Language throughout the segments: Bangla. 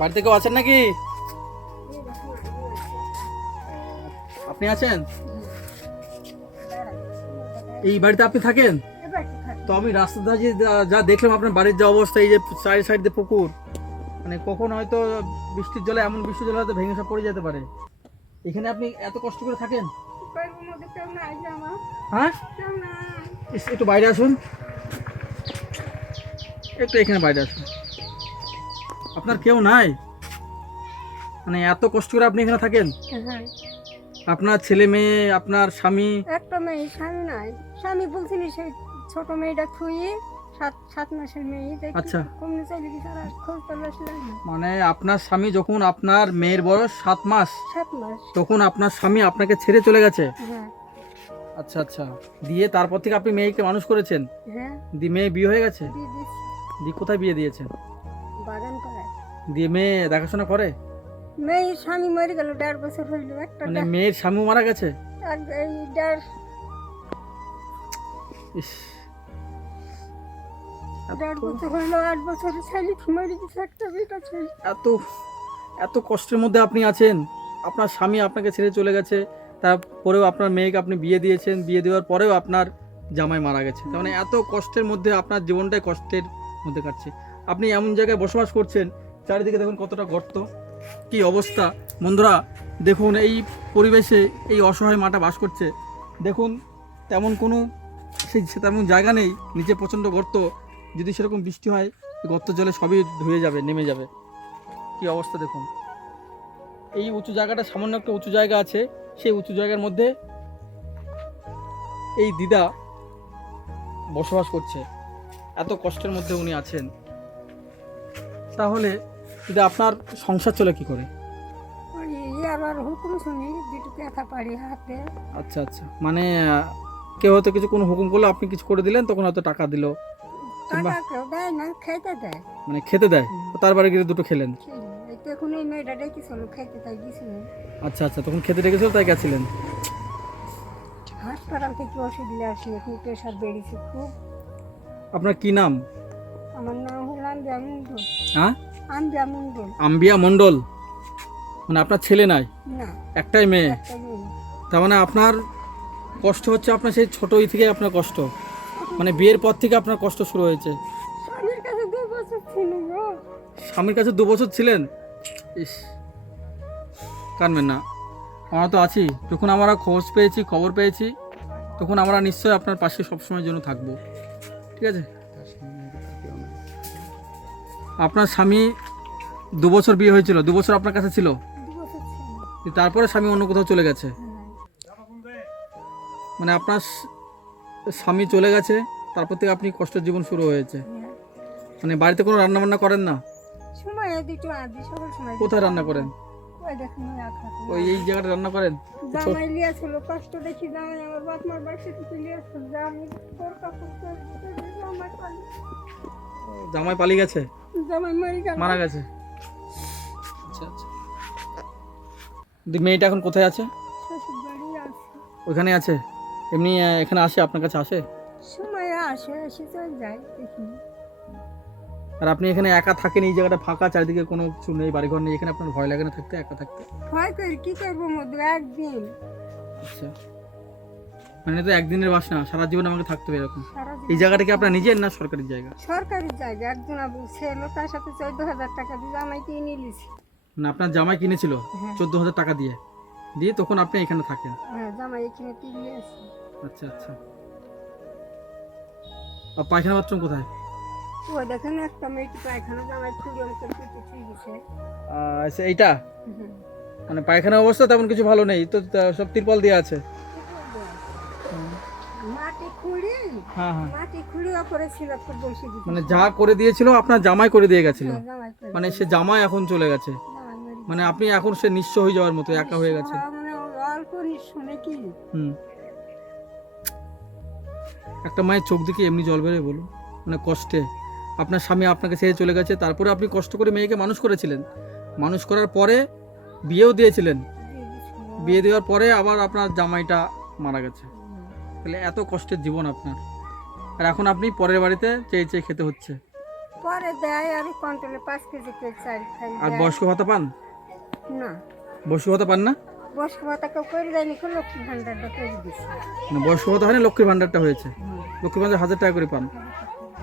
বাড়িতে কেউ আছেন নাকি? আপনি আছেন? এই বাড়িতে আপনি থাকেন? তো আমি রাস্তাটা যে যা দেখলাম আপনার বাড়ির যা অবস্থা, এই যে চারি সাইড দিয়ে পুকুর, মানে কখন হয়তো বৃষ্টির জলে, এমন বৃষ্টির জলে হয়তো ভেঙে সব পড়ে যেতে পারে। এখানে আপনি এত কষ্ট করে থাকেন? হ্যাঁ, একটু বাইরে আসুন, একটু এখানে বাইরে আসুন। আপনার কেউ নাই? মানে এত কষ্ট করে আপনি এখানে থাকেন? আপনার ছেলে মেয়ে, আপনার স্বামী? একটা মেয়ে, স্বামী নাই। স্বামী বলছিল সেই ছোট মেয়েটা থুয়ে 7 মাসের মেয়ে। আচ্ছা, কমনে চাইলে কি সারা খোঁজ তল্লাশ লাগে। মানে আপনার স্বামী যখন আপনার মেয়ের বয়স 7 মাস, 7 মাস। তখন আপনার স্বামী আপনাকে ছেড়ে চলে গেছে? হ্যাঁ আচ্ছা আচ্ছা, দিয়ে তারপর থেকে আপনি মেয়েকে মানুষ করেছেন? হ্যাঁ, দিয়ে মেয়ে বিয়ে হয়ে গেছে? দিয়ে দিচ্ছি দিয়ে কোথায় বিয়ে দিয়েছেন? বাগান পাড়ায়। দিয়ে মেয়ে দেখাশোনা করে? মেয়ের স্বামী মরে গেল 1.5 বছর হইল। একটা মানে মেয়ের স্বামী মারা গেছে? এই 1.5 ইস, বছর হইল। 8 বছরের ছেলে মরে গেছে, একটা বেটা ছেলে। এত এত কষ্টের মধ্যে আপনি আছেন, আপনার স্বামী আপনাকে ছেড়ে চলে গেছে, তারপরেও আপনার মেয়েকে আপনি বিয়ে দিয়েছেন, বিয়ে দেওয়ার পরেও আপনার জামাই মারা গেছে। তার মানে এত কষ্টের মধ্যে আপনার জীবনটাই কষ্টের মধ্যে কাটছে। আপনি এমন জায়গায় বসবাস করছেন, চারিদিকে দেখুন কতটা গর্ত, কি অবস্থা। বন্ধুরা দেখুন, এই পরিবেশে এই অসহায় মাটা বাস করছে। দেখুন তেমন কোনো তেমন জায়গা নেই, নিচে প্রচণ্ড গর্ত। যদি সেরকম বৃষ্টি হয়, গর্ত জলে সবই ধুয়ে যাবে, নেমে যাবে। কি অবস্থা দেখুন। এই উঁচু জায়গাটা, সামান্য একটা উঁচু জায়গা আছে, সেই উঁচু জায়গার মধ্যে এই দিদা বসবাস করছে। এত কষ্টের মধ্যে উনি আছেন। তাহলে দিদা আপনার সংসার চলে কি করে? ওই আবার হুকুম শুনি, দুটো কথা পারি হাতে। আচ্ছা আচ্ছা, মানে কেউ হয়তো কিছু কোনো হুকুম করলো, আপনি কিছু করে দিলেন, তখন হয়তো টাকা দিল, কিংবা টাকা কেউ দেয় না, খেতে দেয়। মানে খেতে দেয়, তার বাড়ি গিয়ে দুটো খেলেন? এই তো এখন এই মেয়েটা ডেকেছিল খেতে, তাই গেছিল। আচ্ছা আচ্ছা, তখন খেতে ডেকেছিল তাই গেছিলেন। হাসপাতাল থেকে ওষুধ নিয়ে আসি, এখন প্রেশার বেড়েছে খুব। আপনার কি নাম? আমার নাম হলো আম্বিয়া মন্ডল। হ্যাঁ, আম্বিয়া মন্ডল। আম্বিয়া মণ্ডল। মানে আপনার ছেলে নাই? না, একটাই মেয়ে। একটা মেয়ে। তার মানে আপনার কষ্ট হচ্ছে, আপনার সেই ছোটই থেকে আপনার কষ্ট, মানে বিয়ের পর থেকে আপনার কষ্ট শুরু হয়েছে। স্বামীর কাছে 2 বছর ছিল গো। স্বামীর কাছে 2 বছর ছিলেন? ইস, কানবেন না, আমরা তো আছি। যখন আমরা খবর পেয়েছি, তখন আমরা নিশ্চয়ই আপনার পাশে সবসময়ের জন্য থাকবো, ঠিক আছে? আপনার স্বামী 2 বছর বিয়ে হয়েছিল, 2 বছর আপনার কাছে ছিল, 2 বছর ছিল। তারপরে স্বামী অন্য কোথাও চলে গেছে। হ্যাঁ, মানে আপনার স্বামী চলে গেছে, তারপর থেকে আপনি কষ্টের জীবন শুরু হয়েছে। হ্যাঁ। মানে বাড়িতে কোনো রান্না বান্না করেন না? সময় দুটো আদি সকাল সময়। কোথায় রান্না করেন? ওই দেখুন ওই আখা। ওই এই জায়গাটা রান্না করেন? জামাই লিয়াছিল, কষ্ট দেখি জামাই আমার বাপ মার বাসা থেকে লিয়াছিল। জামাই তোর কাপড় জামাই পালি, জামাই পালিয়ে গেছে? জামাই মরে গেল। মারা গেছে? আচ্ছা আচ্ছা, মেয়েটা এখন কোথায় আছে? শ্বশুর বাড়ি আছে। ওইখানে আছে? এমনি এখানে আসে, আপনার কাছে আসে? সময় আসে, এসে চলে যায় দেখি। আর আপনি এখানে একা থাকেন, এই জায়গাটা ফাঁকা, চারিদিকে কোনো কিছু নেই, বাড়িঘর নেই, এখানে আপনার ভয় লাগে না থাকতে, একা থাকতে? ভয় করি, কি করবো মধ্যে একদিন। আচ্ছা, মানে তো একদিনের বাস না, সারা জীবন আমাকে থাকতে হবে এরকম? সারা জীবন এই জায়গাটা কি আপনার নিজের না সরকারি জায়গা? সরকারি জায়গা। একজন ছিল, তার সাথে 14,000 টাকা দিয়ে জামাই কিনে নিয়েছি। মানে আপনার জামাই কিনেছিল হ্যাঁ। 14,000 টাকা দিয়ে, দিয়ে তখন আপনি এখানে থাকেন? হ্যাঁ, জামাই এখানে কিনে আছে। আচ্ছা আচ্ছা, আর পায়খানা বাথরুম কোথায়? ওই দেখেন একটা মেয়েটি পায়খানা, জামাই খুঁড়ি অঙ্কের পিঠে ছুঁয়ে গেছে। আচ্ছা, এইটা হুম। মানে পায়খানার অবস্থা তেমন কিছু ভালো নেই তো, সব তিরপল দিয়ে আছে? মাটি খুঁড়ি, হ্যাঁ হ্যাঁ, মাটি খুঁড়ি ওপরে ছিল খুব বসে দিতে। মানে যা করে দিয়েছিল আপনার জামাই করে দিয়ে গেছিল? জামাই করে মানে সে জামাই এখন চলে গেছে, জামাই মরে মানে আপনি এখন সে নিঃস্ব হয়ে যাওয়ার মতো, একা হয়ে গেছে। মানে অল্প শুনে কি। হুম, একটা মায়ের চোখ দিকে এমনি জল বেরোয় বলুন? মানে কষ্টে আপনার স্বামী আপনাকে ছেড়ে চলে গেছে, তারপরে আপনি কষ্ট করে মেয়েকে মানুষ করেছিলেন, মানুষ করার পরে বিয়েও দিয়েছিলেন, বিয়ে দেওয়ার পরে আবার আপনার জামাইটা মারা গেছে। তাহলে এত কষ্টের জীবন আপনার, আর এখন আপনি পরের বাড়িতে চেয়ে চেয়ে খেতে হচ্ছে। পরে দেয় আর কন্ট্রোলে 5 কেজি করে চাল খাই আর দেয়। বয়স্ক ভাতা পান? না বয়স্ক ভাতা পান না? বয়স্ক ভাতা কেউ করে দেয়নি, কেউ লক্ষ্মী ভান্ডারটা করে দিচ্ছে। মানে বয়স্ক ভাতা হয় না, লক্ষ্মীর ভান্ডারটা হয়েছে। লক্ষ্মীর ভান্ডার 1000 টাকা করে পান,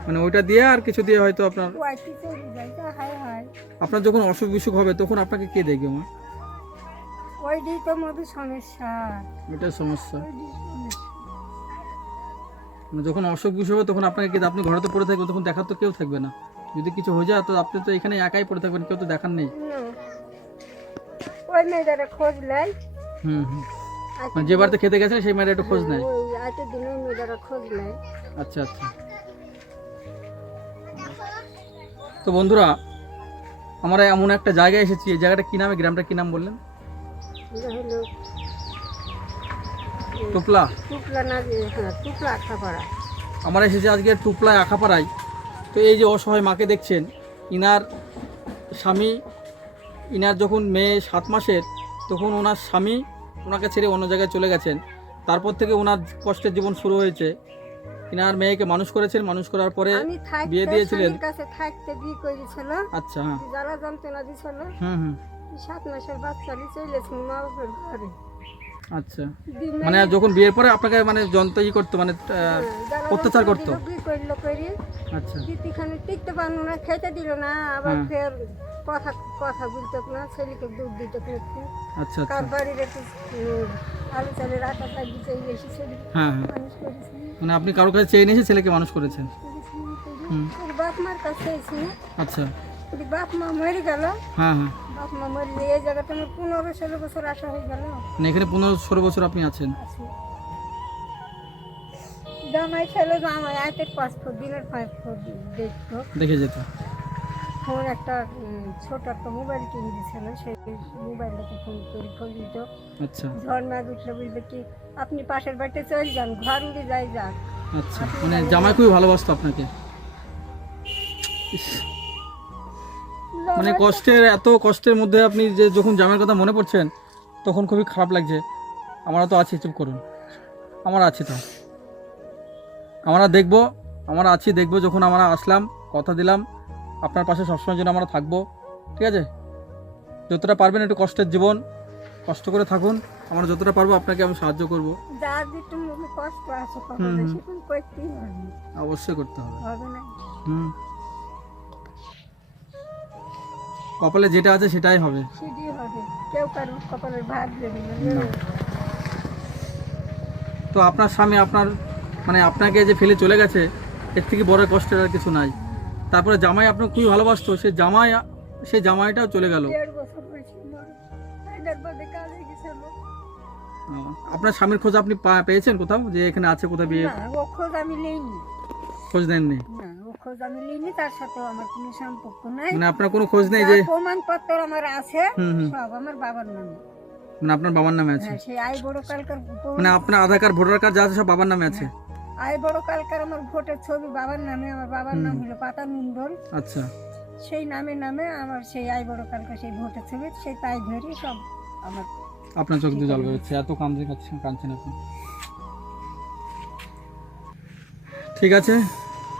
মানে ওইটা দিয়ে আর কিছু দিয়ে হয়তো আপনার ওয়াইটি চলে যায়, যা হায় হায়। আপনার যখন অসুখ বিসুখ হবে তখন আপনাকে কে দেখবে মা? ওইটাই তো মধ্যে সমস্যা। এটা সমস্যা। ওইটাই সমস্যা। মানে যখন অসুখ বিসুখ হবে তখন আপনাকে কে, আপনি ঘরে তো পড়ে থাকবেন, তখন দেখার তো কেউ থাকবে না। যদি কিছু হয়ে যায় তো আপনি তো এখানে একাই পড়ে থাকবেন, কেউ তো দেখার নেই। না, ওই মেয়েটারা খোঁজ নেয়। হুম হুম। মানে যে বাড়িতে খেতে গেছেন সেই মেয়েটা একটু খোঁজ নেয়। ওই আজকের দিনে ওই মেয়েটারা খোঁজ নেয়। আচ্ছা আচ্ছা। তো বন্ধুরা, আমরা এমন একটা জায়গায় এসেছি, এই জায়গাটা কি নামে, গ্রামটা কি নাম বললেন? এটা হলো টুপলা। টুকলা না যে, হ্যাঁ টুকলা খাপাড়া। আমরা এসেছি আজকে টুপলায় আখাপাড়ায়। তো এই যে অসহায় মাকে দেখছেন, ইনার স্বামী, ইনার যখন মেয়ে 7 মাসের, তখন ওনার স্বামী ওনাকে ছেড়ে অন্য জায়গায় চলে গেছেন। তারপর থেকে ওনার কষ্টের জীবন শুরু হয়েছে। ইনার মেয়েকে মানুষ করেছেন, মানুষ করার পরে আমি থাকতে বিয়ে দিয়েছিলেন। স্বামীর কাছে থাকতে বিয়ে করেছিল। আচ্ছা হ্যাঁ। জ্বালা যন্ত্রণা দিছিল। হুম হুম। 7 মাসের বাচ্চা নিয়ে চলেছিল মা বাবার ঘরে। আচ্ছা, দিনে- মানে যখন বিয়ের পরে আপনাকে মানে যন্ত্রই করতো, মানে হ্যাঁ, জ্বালা অত্যাচার যন্ত্রণা করতো। দিল, বিয়ে করলো করে। আচ্ছা দিদিখানে টিকতে পারলো না, খেতে দিল না, আবার হ্যাঁ। ফের কথা কথা বলতো না, ছেলেকে দুধ দিত না। আচ্ছা আচ্ছা। কার বাড়ির একটু আলু চালের আটা চাই চাই বেশি ছেলে হ্যাঁ হ্যাঁ। মানুষ করেছি। মানে আপনি কারোর কাছে চেয়ে নিয়েছে ছেলেকে মানুষ করেছেন। হুম। ওর বাপ মার কাছে এসে আচ্ছা ওর বাপ মা মরে গেল। হ্যাঁ হ্যাঁ। বাপ মা মরে গিয়ে এই জায়গাটা আমার 15-16 বছর আসা হয়ে গেল। মানে এখানে 15-16 বছর আপনি আছেন। আছি। জামাই ছেলে জামাই আইতে 5 ফুট দিনের 5 ফুট দেখতো। দেখে যেত। ফোন একটা ছোট একটা মোবাইল কিনে দিয়েছিল, সেই মোবাইলটাকে ফোন করে ফোন দিত। আচ্ছা ঝড় না উঠলে বলবে কি আপনি পাশের বাড়িতে চলে যান, ঘর উড়ে যাই যাক। আচ্ছা, মানে জামাই খুবই ভালোবাসতো আপনাকে। ইস, মানে কষ্টের, এত কষ্টের মধ্যে আপনি যে যখন জামাইয়ের কথা মনে পড়ছেন তখন খুবই খারাপ লাগছে। আমরা তো আছি, চুপ করুন, আমরা আছি তো, আমরা দেখবো, আমরা আছি দেখবো। যখন আমরা আসলাম কথা দিলাম আপনার পাশে সবসময় জন্য আমরা থাকবো, ঠিক আছে? যতটা পারবেন একটু কষ্টের জীবন, কষ্ট করে থাকুন, আমরা যতটা পারবো আপনাকে আমি সাহায্য করব। যার যেটু মুখে কষ্ট আছে হুম, কখনো হুম। সেটুকু করতেই হবে। অবশ্যই করতে হবে। হবে না? হুম, কপালে যেটা আছে সেটাই হবে। সেটাই হবে, কেউ কারোর কপালের ভাগ দেবে না। না। তো আপনার স্বামী আপনার মানে আপনাকে যে ফেলে চলে গেছে, এর থেকে বড় কষ্টের আর কিছু নাই। তারপরে জামাই আপনার খুবই ভালোবাসতো, সেই জামাইটাও চলে গেল। 1.5 বছর হয়েছে মরে। এটার বাদে কাজে গেছিল। আপনার স্বামীর খোঁজ আপনি পেয়েছেন কোথাও, যে এখানে আছে কোথাও, বিয়ে না, ও খোঁজ আমি নেইনি। খোঁজ নেননি? না, ও খোঁজ আমি নেইনি, তার সাথেও আমার কোনো সম্পর্ক নাই। মানে আপনার কোনো খোঁজ নেই যে? প্রমাণপত্র আমার আছে, হুম হুম। সব আমার বাবার নামে। মানে আপনার বাবার নামে আছে? হ্যাঁ, সেই আই বড় কালকার মানে আপনার আধার কার্ড, ভোটার কার্ড যা আছে সব বাবার নামে আছে? আই বড় কালকার আমার ভোটের ছবি বাবার নামে। আমার বাবার নাম হলো পাতা মণ্ডল। আচ্ছা সেই নামে নামে আমার সেই আই বড় কালকার সেই ভোটের ছবি, সেই তাই ধরে সব আমার। আপনার চোখ দিয়ে জল বেরোচ্ছে, এত কাঁদছেন আপনি। ঠিক আছে,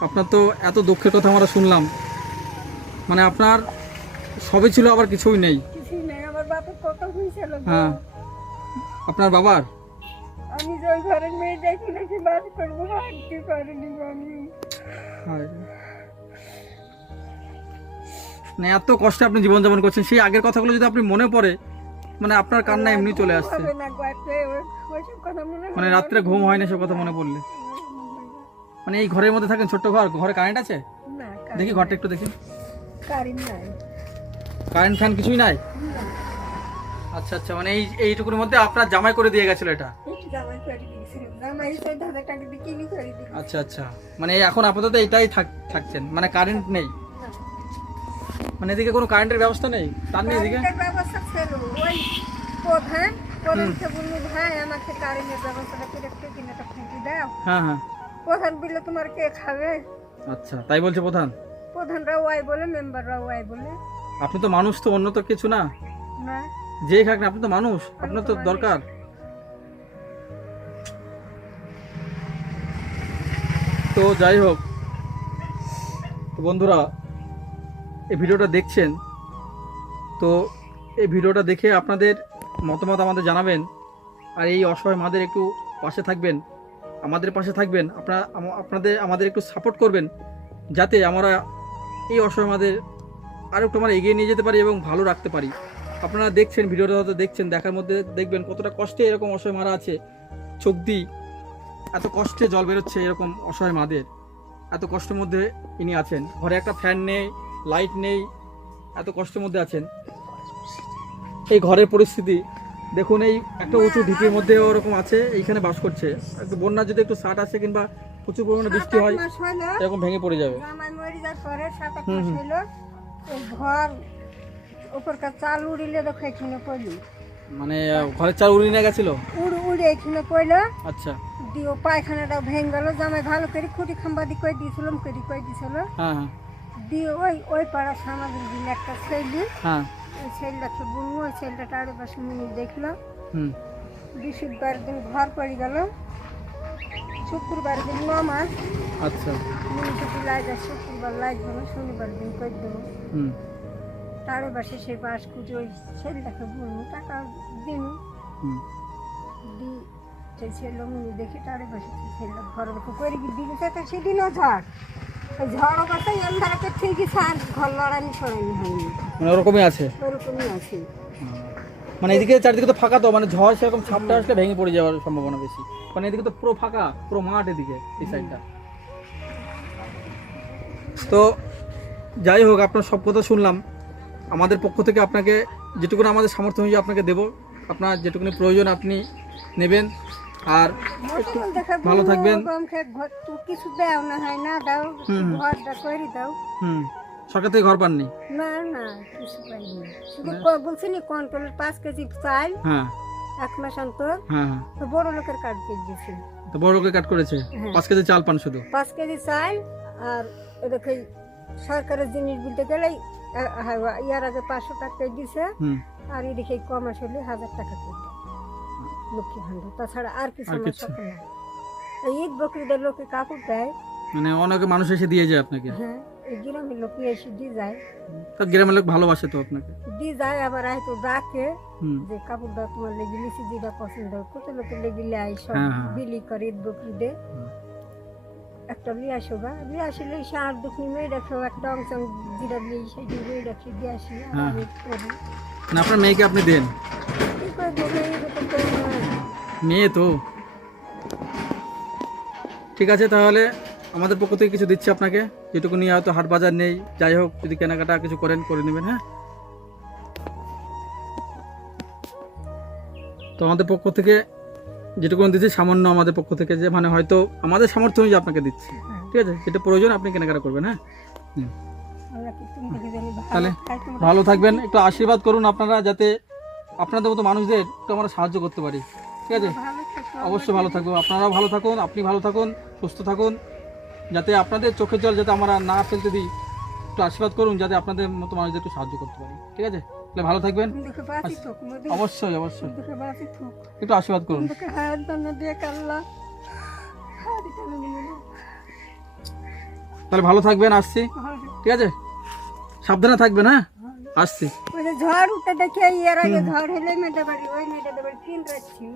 আপনার তো এত দুঃখের কথা আমরা শুনলাম, মানে আপনার সবই ছিল আবার কিছুই নেই। কিছুই নেই, আমার বাপের কত হয়েছিল গো। হ্যাঁ, আপনার বাবার? আমি যে ওই ঘরের মেয়ে দেখি নাকি বাড়ি করবো, ভাবতে পারিনি গো আমি। হায়। মানে এত কষ্টে আপনি জীবনযাপন করছেন, সেই আগের কথাগুলো যদি আপনি মনে পড়ে, মানে আপনার কান্না এমনি চলে আসছে। হবে না গো, আপনি ওইসব কথা মনে মানে রাত্রে ঘুম হয় না সব কথা মনে পড়লে। মানে এই ঘরের মধ্যে থাকেন, ছোট্ট ঘর, ঘরে কারেন্ট আছে? না, দেখি ঘরটা একটু দেখি। কারেন্ট নাই। কারেন্ট ফ্যান কিছুই নাই? না, আচ্ছা আচ্ছা, মানে এইটুকুর মধ্যে আপনার জামাই করে দিয়ে গেছিল এটা? একটু জামাই করে দিয়েছিল, জামাই 14,000 টাকা দিয়ে কিনে করে দিয়েছিল। আচ্ছা আচ্ছা, মানে এখন আপাতত এটাই থাকছেন, মানে কারেন্ট নেই? মানে এদিকে কোনো কারেন্টের ব্যবস্থা নেই? তার নেই এদিকে? কারেন্টের ব্যবস্থা ছিল, ওই প্রধানকে বললো ভাই আমাকে কারেন্টের ব্যবস্থাটা করে একটু কিনাটা ফেঁকে দাও। হ্যাঁ হ্যাঁ। প্রধান বললো তোমার কে খাবে? আচ্ছা, তাই বলছে প্রধান? প্রধানরা ওয়াই বলে, মেম্বাররা ওয়াই বলে। আপনি তো মানুষ, তো অন্য তো কিছু না, না, যে খাক না, আপনি তো মানুষ, আপনার তো দরকার। তো যাই হোক, তো বন্ধুরা এই ভিডিওটা দেখছেন, তো এই ভিডিওটা দেখে আপনাদের মতামত আমাদের জানাবেন। আর এই অসহায় মাদের একটু পাশে থাকবেন, আমাদের পাশে থাকবেন, আমাদের একটু সাপোর্ট করবেন, যাতে আমরা এই অসহায় মাদের আরও একটু আমরা এগিয়ে নিয়ে যেতে পারি এবং ভালো রাখতে পারি। আপনারা দেখছেন, ভিডিওটা হয়তো দেখছেন, দেখার মধ্যে দেখবেন কতটা কষ্টে এরকম অসহায় মারা আছে। চোখ দিয়ে এত কষ্টে জল বেরোচ্ছে এরকম অসহায় মাদের, এত কষ্টের মধ্যে ইনি আছেন। ঘরে একটা ফ্যান নেই, লাইট নেই, এত কষ্টের মধ্যে আছেন। এই ঘরের পরিস্থিতি দেখুন, এই একটা উঁচু ঢিপির মধ্যে ওরকম আছে, এইখানে বাস করছে। একটু বন্যা যদি একটু সাট আসে কিংবা প্রচুর পরিমাণে বৃষ্টি হয়, এরকম ভেঙে পড়ে যাবে। জামাই মরে যাওয়ার পরে 7-8 মাস হইলো, ওই ঘর উপরকার চাল উড়িলে দেখো এখানে পড়লি, মানে ঘরের চাল উড়িয়ে নিয়ে গেছিল। উড়ে এখানে পড়লো। আচ্ছা। দিয়ে পায়খানাটাও ভেঙে গেল। জামাই ভালো করে খুঁটি খাম্বা দিয়ে কই দিয়েছিলাম, কই দিয়েছিল। হ্যাঁ হ্যাঁ। দিয়ে ওই পাড়া সামাজিক দিন একটা ছেলে, হ্যাঁ। ওই ছেলেটাকে বুনবো, ওই ছেলেটা টাড়ে পাশে মিনিট দেখলো। হুম। বৃহস্পতিবার দিন ঘর পড়ে গেল, শুক্রবার দিন 9 মাস। আচ্ছা। মিনিট লাইট আর শুক্রবার লাইট গেল, শনিবার দিন কই দেবো। হুম। টাড়ে পাশে সেই বাস খুঁজে ওই ছেলেটাকে বুনবো, টাকা দিন হুম। দি সেই ছেলে মিনি দেখি টাড়ে পাশে ছেলে ঘর করে কি দিয়েছে। তো সেদিনও ঝড়, ওই ঝড় কথা এমধারাকে ঠিকই সার ঘর লড়ানি সরানি হয়নি, মানে ওরকমই আছে। ওরকমই আছে। মানে এদিকে চারদিকে তো ফাঁকা, তো মানে ঝড় সেরকম ছাপটা আসলে ভেঙে পড়ে যাওয়ার সম্ভাবনা বেশি। মানে এদিকে তো পুরো ফাঁকা, পুরো মাঠ এদিকে, এই সাইডটা। তো যাই হোক, আপনার সব কথা শুনলাম। আমাদের পক্ষ থেকে আপনাকে যেটুকুন আমাদের সামর্থ্য অনুযায়ী আপনাকে দেবো, আপনার যেটুকুনি প্রয়োজন আপনি নেবেন। আর একটু ভালো থাকবেন। কিছু দাও না হয় না দাও, ঘরটা করে দাও। হুম। সরকার থেকে ঘর পাননি? না না, কিছু পাইনি। শুধু বলছি নি কন্ট্রোলের 5 কেজি চাল, হ্যাঁ 1 মাস অন্তর। হ্যাঁ হ্যাঁ। তো বড় লোকের কার্ড করে দিয়েছে। তো বড় লোকে কাট করেছে, 5 কেজি চাল পান শুধু? 5 কেজি চাল। আর এদিকে সরকারের জিনিস বলতে গেলে ইয়ার আগে 500 টাকা দিছে, হুম। আর এদিকে কম আসলে 1000 টাকা করে লক্ষ্মী ভান্ডার, তাছাড়া আর কিছু আর আমার কিছু? সাথে না। এই ঈদ বকরিদের লোকে কাপড় দেয়। মানে অনেক মানুষ এসে দিয়ে যায় আপনাকে? হ্যাঁ, এই গ্রামের লোক এসে দিয়ে যায়। তার গ্রামের লোক ভালোবাসে তো আপনাকে? দিয়ে যায়, আবার হয়তো ডাকে হুম। যে কাপড় দাও তোমার লেগে লিখি, যেটা পছন্দ হয়। কত লোকের লেগে লাই সব হ্যাঁ, হ্যাঁ। বিলি করে ঈদ বকরি দে। একটা লিয়ে আসো গা, লিয়ে আসলে সে আর দুঃখী মেয়ে রাখো, একটা অংশ যেটা লিয়ে সেই মেয়ে রাখি দিয়ে আসি। আর হ্যাঁ। আমি করি মানে আপনার মেয়েকে আপনি দেন? কি করে দেবে, এইরকম করে নয়। মেয়ে তো। ঠিক আছে, তাহলে আমাদের পক্ষ থেকে কিছু দিচ্ছি আপনাকে, যেটুকু নিয়ে হয়তো হাট বাজার নেই। যাই হোক, যদি কেনাকাটা কিছু করেন করে নেবেন। হ্যাঁ, তো আমাদের পক্ষ থেকে যেটুকু দিচ্ছি সামান্য, আমাদের পক্ষ থেকে যে মানে হয়তো আমাদের সামর্থ্য অনুযায়ী আপনাকে দিচ্ছি। ঠিক আছে, যেটা প্রয়োজন আপনি কেনাকাটা করবেন। হ্যাঁ, আল্লাহ কি তোমাকে জানি তাহলে খাই, তোমরা ভালো থাকবেন। একটু আশীর্বাদ করুন আপনারা, যাতে আপনাদের মতো মানুষদের একটু আমরা সাহায্য করতে পারি। ঠিক আছে, ভালো থেকো। অবশ্যই ভালো থাকবো। আপনারাও ভালো থাকুন, আপনি ভালো থাকুন, সুস্থ থাকুন, যাতে আপনাদের চোখের জল যাতে আমরা না ফেলতে দিই। একটু আশীর্বাদ করুন, যাতে আপনাদের মতো মানুষদের একটু সাহায্য করতে পারি। ঠিক আছে, তাহলে ভালো থাকবেন। দেখে বাঁচি থাক, মধু অবশ্যই অবশ্যই দেখে বাঁচি থাক। একটু আশীর্বাদ করুন। দেখে হাত দানা দিয়ে কাল্লা হাত টানে নিয়ে তাহলে ভালো থাকবেন, আসছি। ঠিক আছে, সাবধানে থাকবেন। হ্যাঁ, আসছি। ওই যে ঝড় উঠে দেখে এর আগে ঝড় হলে মেয়েটা বাড়ি, ওই মেয়েটা বাড়ি 3 রাত ছিল।